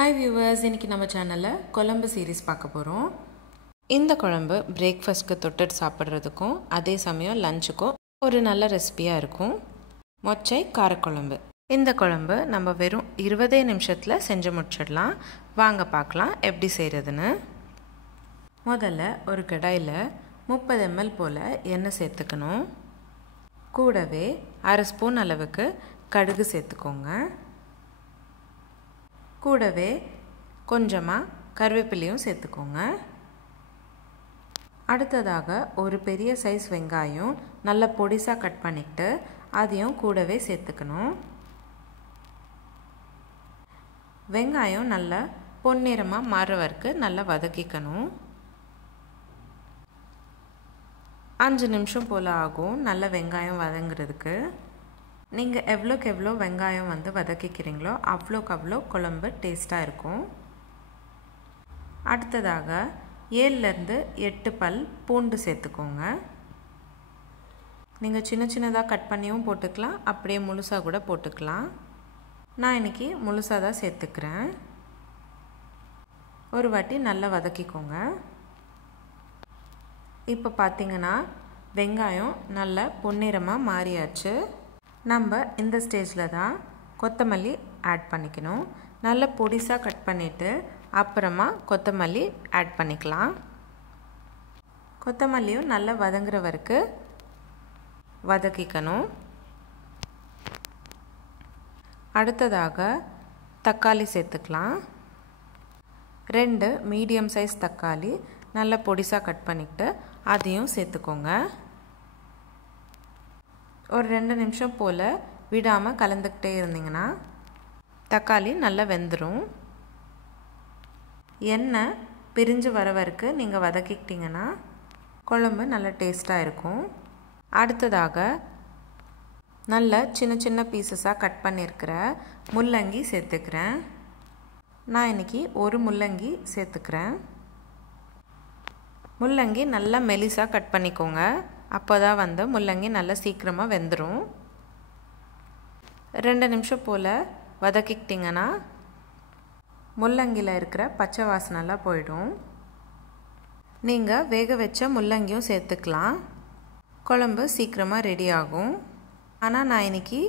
Hi viewers, இன்றைக்கி நம்ம சேனலில் குழம்பு சீரீஸ் பார்க்க போகிறோம். இந்த குழம்பு பிரேக்ஃபாஸ்ட்க்கு தொட்டுட்டு சாப்பிட்றதுக்கும் அதே சமயம் லஞ்சுக்கும் ஒரு நல்ல ரெசிபியாக இருக்கும். மொச்சை காரக்குழம்பு. இந்த குழம்பு நம்ம வெறும் 20 நிமிஷத்தில் செஞ்சு முடிச்சிடலாம். வாங்க பார்க்கலாம் எப்படி செய்கிறதுன்னு. முதல்ல ஒரு கடாயில் 30 ml போல் எண்ணெய் சேர்த்துக்கணும். கூடவே 1/2 ஸ்பூன் அளவுக்கு கடுகு சேர்த்துக்கோங்க. கூடவே கொஞ்சமாக கருவேப்பிலையும் சேர்த்துக்கோங்க. அடுத்ததாக ஒரு பெரிய சைஸ் வெங்காயம் நல்லா பொடிசாக கட் பண்ணிவிட்டு அதையும் கூடவே சேர்த்துக்கணும். வெங்காயம் நல்லா பொன்னிறமாக மாறுற வரைக்கும் நல்லா வதக்கிக்கணும். 5 நிமிஷம் போல் ஆகும் நல்ல வெங்காயம் வதங்கிறதுக்கு. நீங்கள் எவ்வளோக்கு எவ்வளோ வெங்காயம் வதக்கிக்கிறீங்களோ அவ்வளோக்கு அவ்வளோ குழம்பு டேஸ்ட்டாக இருக்கும். அடுத்ததாக 7லேருந்து 8 பல் பூண்டு சேர்த்துக்கோங்க. நீங்கள் சின்ன சின்னதாக கட் பண்ணியும் போட்டுக்கலாம், அப்படியே முழுசாக கூட போட்டுக்கலாம். நான் இன்றைக்கி முழுசாக தான் சேர்த்துக்கிறேன். ஒரு வாட்டி நல்லா வதக்கிக்கோங்க. இப்போ பார்த்திங்கன்னா வெங்காயம் நல்லா பொன்னிறமாக மாறியாச்சு. நம்ம இந்த ஸ்டேஜில் தான் கொத்தமல்லி ஆட் பண்ணிக்கணும். நல்லா பொடிசாக கட் பண்ணிவிட்டு அப்புறமா கொத்தமல்லி ஆட் பண்ணிக்கலாம். கொத்தமல்லியும் நல்லா வதங்குற வரைக்கும் வதக்கிக்கணும். அடுத்ததாக தக்காளி சேர்த்துக்கலாம். 2 மீடியம் சைஸ் தக்காளி நல்லா பொடிசாக கட் பண்ணிவிட்டு அதையும் சேர்த்துக்கோங்க. ஒரு 2 நிமிஷம் போல் விடாமல் கலந்துக்கிட்டே இருந்தீங்கன்னா தக்காளி நல்லா வெந்துடும். எண்ணெய் பிரிஞ்சு வர வரைக்கும் நீங்கள் வதக்கிக்கிட்டிங்கன்னா குழம்பு நல்லா டேஸ்ட்டாக இருக்கும். அடுத்ததாக நல்ல சின்ன சின்ன பீசஸாக கட் பண்ணியிருக்கிற முள்ளங்கி சேர்த்துக்கிறேன். நான் இன்றைக்கி ஒரு முள்ளங்கி சேர்த்துக்கிறேன். முள்ளங்கி நல்லா மெலிசாக கட் பண்ணிக்கோங்க. அப்போ தான் முள்ளங்கி நல்லா சீக்கிரமாக வெந்துடும். 2 நிமிஷம் போல் வதக்கிக்கிட்டிங்கன்னா முள்ளங்கியில் இருக்கிற பச்சை வாசனைலாம் போயிடும். நீங்கள் வேக வச்ச முள்ளங்கியும் சேர்த்துக்கலாம். குழம்பு சீக்கிரமாக ரெடி ஆகும். ஆனால் நான் இன்றைக்கி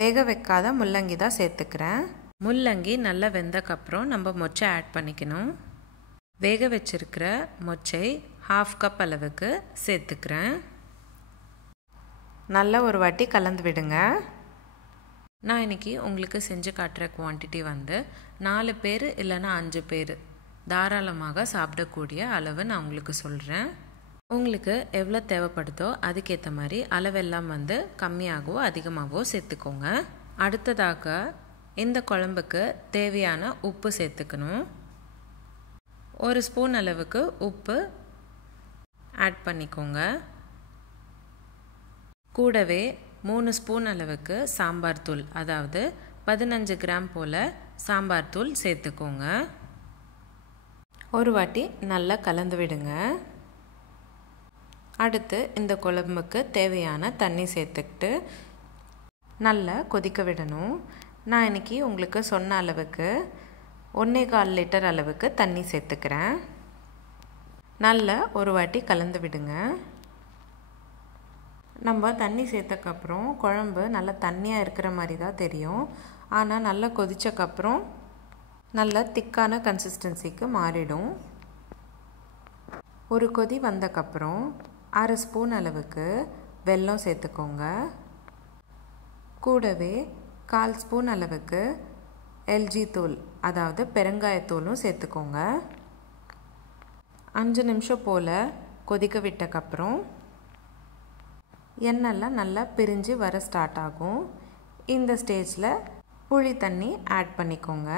வேக வைக்காத முள்ளங்கி தான் சேர்த்துக்கிறேன். முள்ளங்கி நல்லா வெந்தக்கப்புறம் நம்ம மொச்சை ஆட் பண்ணிக்கணும். வேக வச்சிருக்கிற மொச்சை 1/2 கப் அளவுக்கு சேர்த்துக்கிறேன். நல்லா ஒரு வாட்டி கலந்து விடுங்க. நான் இன்றைக்கி உங்களுக்கு செஞ்சு காட்டுற குவான்டிட்டி 4 பேர் இல்லைன்னா 5 பேர் தாராளமாக சாப்பிடக்கூடிய அளவு நான் உங்களுக்கு சொல்கிறேன். உங்களுக்கு எவ்வளோ தேவைப்படுதோ அதுக்கேற்ற மாதிரி அளவெல்லாம் கம்மியாகவோ அதிகமாகவோ சேர்த்துக்கோங்க. அடுத்ததாக இந்த குழம்புக்கு தேவையான உப்பு சேர்த்துக்கணும். 1 ஸ்பூன் அளவுக்கு உப்பு ஆட் பண்ணிக்கோங்க. கூடவே 3 ஸ்பூன் அளவுக்கு சாம்பார் தூள், அதாவது 15 கிராம் போல் சாம்பார் தூள் சேர்த்துக்கோங்க. ஒரு வாட்டி நல்லா கலந்து விடுங்க. அடுத்து இந்த குழம்புக்கு தேவையான தண்ணி சேர்த்துக்கிட்டு நல்லா கொதிக்க விடணும். நான் இன்றைக்கி உங்களுக்கு சொன்ன அளவுக்கு 1.25 லிட்டர் அளவுக்கு தண்ணி சேர்த்துக்கிறேன். நல்லா ஒரு வாட்டி கலந்து விடுங்க. நம்ம தண்ணி சேர்த்தக்கப்புறம் குழம்பு நல்லா தண்ணியாக இருக்கிற மாதிரி தான் தெரியும். ஆனால் நல்லா கொதிச்சக்கப்புறம் நல்லா திக்கான கன்சிஸ்டன்சிக்கு மாறிடும். ஒரு கொதி வந்தக்கப்புறம் 1/2 ஸ்பூன் அளவுக்கு வெல்லம் சேர்த்துக்கோங்க. கூடவே 1/4 ஸ்பூன் அளவுக்கு எல்ஜி தூள், அதாவது பெருங்காயத்தூளும் சேர்த்துக்கோங்க. 5 நிமிஷம் போல் கொதிக்க விட்டக்கப்புறம் எண்ணெய்லாம் நல்லா பிரிஞ்சு வர ஸ்டார்ட் ஆகும். இந்த ஸ்டேஜில் புளி தண்ணி ஆட் பண்ணிக்கோங்க.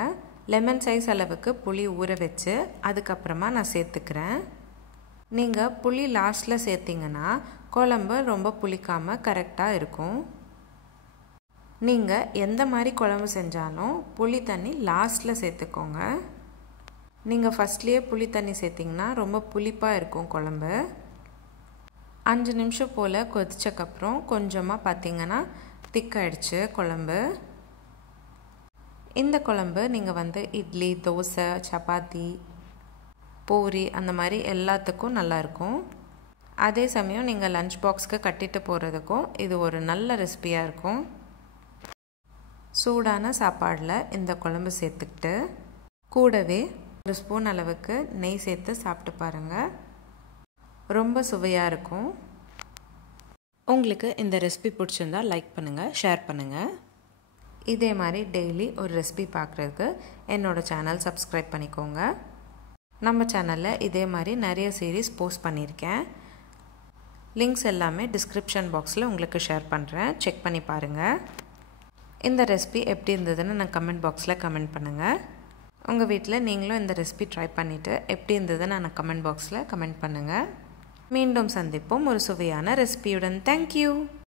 லெமன் சைஸ் அளவுக்கு புளி ஊற வச்சு அதுக்கப்புறமா நான் சேர்த்துக்கிறேன். நீங்கள் புளி லாஸ்ட்டில் சேர்த்திங்கன்னா குழம்பு ரொம்ப புளிக்காமல் கரெக்டாக இருக்கும். நீங்கள் எந்த மாதிரி குழம்பு செஞ்சாலும் புளி தண்ணி லாஸ்ட்டில் சேர்த்துக்கோங்க. நீங்கள் ஃபஸ்ட்லேயே புளி தண்ணி சேர்த்திங்கன்னா ரொம்ப புளிப்பாக இருக்கும் குழம்பு. 5 நிமிஷம் போல் கொதிச்சக்கப்புறம் கொஞ்சமாக பார்த்திங்கன்னா திக்காயிடுச்சு குழம்பு. இந்த குழம்பு நீங்கள் இட்லி, தோசை, சப்பாத்தி, பூரி அந்த மாதிரி எல்லாத்துக்கும் நல்லாயிருக்கும். அதே சமயம் நீங்கள் லஞ்ச் பாக்ஸ்க்கு கட்டிட்டு போகிறதுக்கும் இது ஒரு நல்ல ரெசிபியாக இருக்கும். சூடான சாப்பாடில் இந்த குழம்பு சேர்த்துக்கிட்டு கூடவே 1 ஸ்பூன் அளவுக்கு நெய் சேர்த்து சாப்பிட்டு பாருங்கள். ரொம்ப சுவையாக இருக்கும். உங்களுக்கு இந்த ரெசிபி பிடிச்சிருந்தால் லைக் பண்ணுங்கள், ஷேர் பண்ணுங்கள். இதே மாதிரி டெய்லி ஒரு ரெசிபி பார்க்குறதுக்கு என்னோடய சேனல் சப்ஸ்கிரைப் பண்ணிக்கோங்க. நம்ம சேனலில் இதே மாதிரி நிறைய சீரீஸ் போஸ்ட் பண்ணியிருக்கேன். லிங்க்ஸ் எல்லாமே டிஸ்கிரிப்ஷன் பாக்ஸில் உங்களுக்கு ஷேர் பண்ணுறேன். செக் பண்ணி பாருங்கள். இந்த ரெசிபி எப்படி இருந்ததுன்னு நான் கமெண்ட் பாக்ஸில் கமெண்ட் பண்ணுங்கள். உங்கள் வீட்டில் நீங்களும் இந்த ரெசிபி ட்ரை பண்ணிவிட்டு எப்படி இருந்ததுன்னு நான் கமெண்ட் பாக்ஸில் கமெண்ட் பண்ணுங்கள். மீண்டும் சந்திப்போம் ஒரு சுவையான ரெசிபியுடன். தேங்க்யூ.